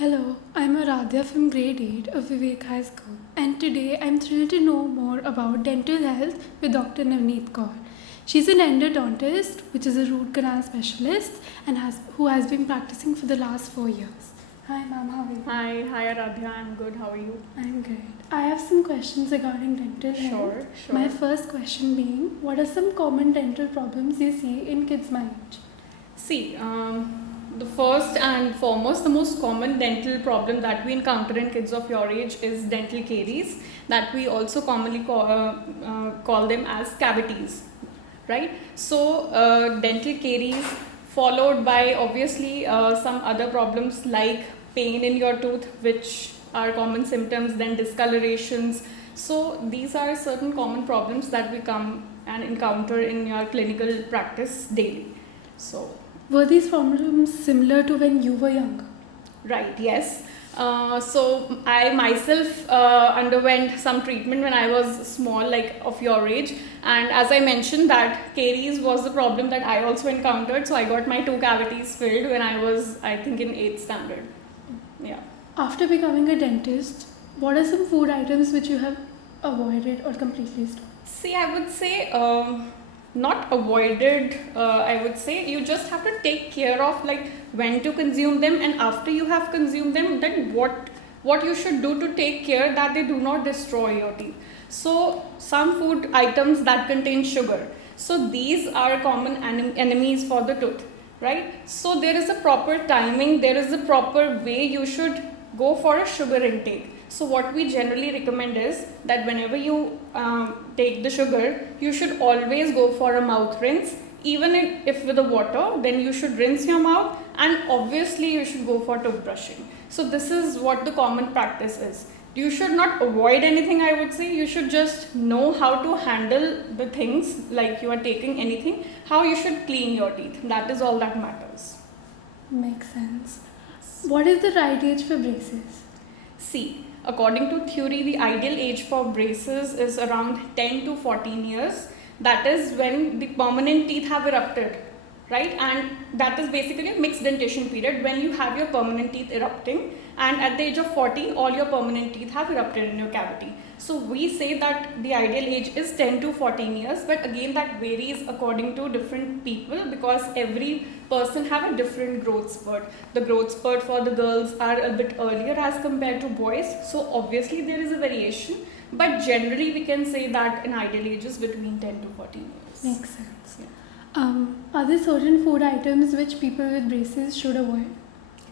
Hello, I'm Aradhya from grade 8 of Vivek High School, and today I'm thrilled to know more about dental health with Dr. Navneet Kaur. She's an endodontist, which is a root canal specialist, and who has been practicing for the last 4 years. Hi, ma'am, how are you? Hi Aradhya, I'm good. How are you? I'm great. I have some questions regarding dental health. Sure. My first question being, what are some common dental problems you see in kids my age? See, the first and foremost, the most common dental problem that we encounter in kids of your age is dental caries, that we also commonly call them as cavities, right? So, dental caries followed by obviously some other problems like pain in your tooth, which are common symptoms, then discolorations. So, these are certain common problems that we come and encounter in your clinical practice daily. So, Were these problems similar to when you were younger? right, yes. So I myself underwent some treatment when I was small, like of your age, and as I mentioned, that caries was the problem that I also encountered. So I got my two cavities filled when I was, I think, in 8th standard. Yeah. After becoming a dentist, what are some food items which you have avoided or completely stopped? See, I would say not avoided. I would say you just have to take care of like when to consume them, and after you have consumed them, then what you should do to take care that they do not destroy your teeth. So some food items that contain sugar. So these are common enemies for the tooth, right? So there is a proper timing. There is a proper way you should go for a sugar intake. So what we generally recommend is that whenever you take the sugar, you should always go for a mouth rinse. Even if with the water, then you should rinse your mouth, and obviously you should go for toothbrushing. So this is what the common practice is. You should not avoid anything, I would say. You should just know how to handle the things, like you are taking anything, how you should clean your teeth. That is all that matters. Makes sense. What is the right age for braces? See, according to theory, the ideal age for braces is around 10 to 14 years. That is when the permanent teeth have erupted, right? And that is basically a mixed dentition period when you have your permanent teeth erupting, and at the age of 40, all your permanent teeth have erupted in your cavity. So we say that the ideal age is 10 to 14 years, but again that varies according to different people because every person have a different growth spurt. The growth spurt for the girls are a bit earlier as compared to boys, so obviously there is a variation, but generally we can say that an ideal age is between 10 to 14 years. Makes sense. Yeah. Are there certain food items which people with braces should avoid?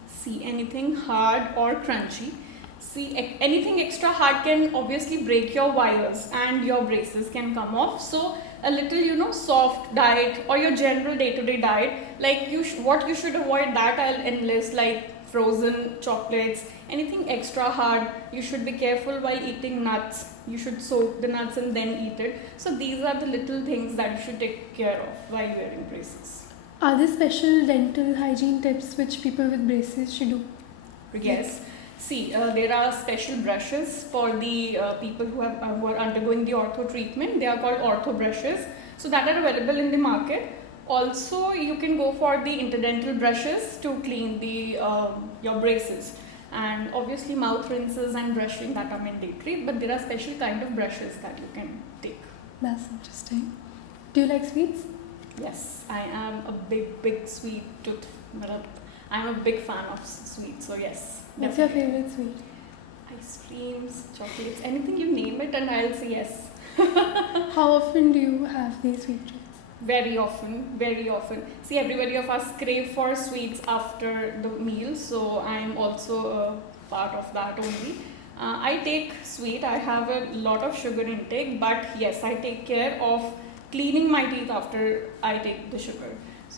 See, anything hard or crunchy. See, anything extra hard can obviously break your wires and your braces can come off. So, a little, soft diet or your general day-to-day diet, like what you should avoid, that I'll enlist, like frozen chocolates, anything extra hard. You should be careful while eating nuts. You should soak the nuts and then eat it. So, these are the little things that you should take care of while wearing braces. Are there special dental hygiene tips which people with braces should do? Yes. See, there are special brushes for the people who are undergoing the ortho treatment. They are called ortho brushes. So that are available in the market. Also, you can go for the interdental brushes to clean the your braces. And obviously, mouth rinses and brushing that are mandatory. But there are special kind of brushes that you can take. That's interesting. Do you like sweets? Yes, I am a big sweet tooth. I'm a big fan of sweets. So yes. What's definitely. your favorite sweet? Ice creams, chocolates, anything you name it, and I'll say yes. How often do you have these sweet treats? Very often, very often. See, everybody of us crave for sweets after the meal, so I'm also a part of that only. I take sweet, I have a lot of sugar intake, but yes, I take care of cleaning my teeth after I take the sugar.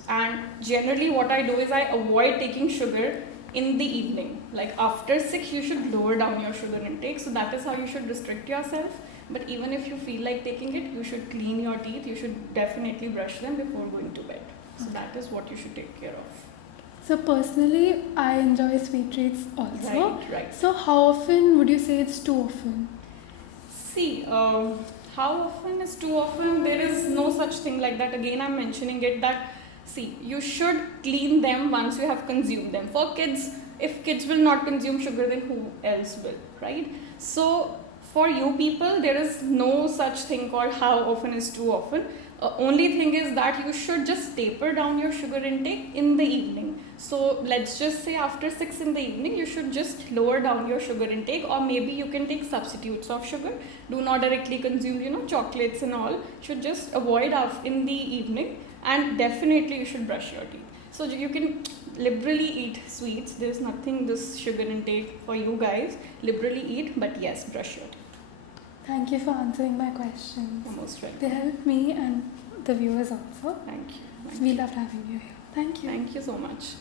And generally, what I do is I avoid taking sugar in the evening. Like after 6, you should lower down your sugar intake. So that is how you should restrict yourself. But even if you feel like taking it, you should clean your teeth. You should definitely brush them before going to bed. So that is what you should take care of. So personally, I enjoy sweet treats also. Right. So how often would you say it's too often? See, how often is too often? There is no such thing like that. Again, I'm mentioning it that see, you should clean them once you have consumed them. For kids, if kids will not consume sugar, then who else will, right? So for you people, there is no such thing called how often is too often. Only thing is that you should just taper down your sugar intake in the evening. So let's just say after 6 in the evening, you should just lower down your sugar intake, or maybe you can take substitutes of sugar. Do not directly consume, chocolates and all. Should just avoid in the evening, and definitely you should brush your teeth. So you can liberally eat sweets. There's nothing this sugar intake for you guys. Liberally eat, but yes, brush your teeth. Thank you for answering my questions. You're most welcome. They helped me and the viewers also. Thank you. We loved having you here. Thank you. Thank you so much.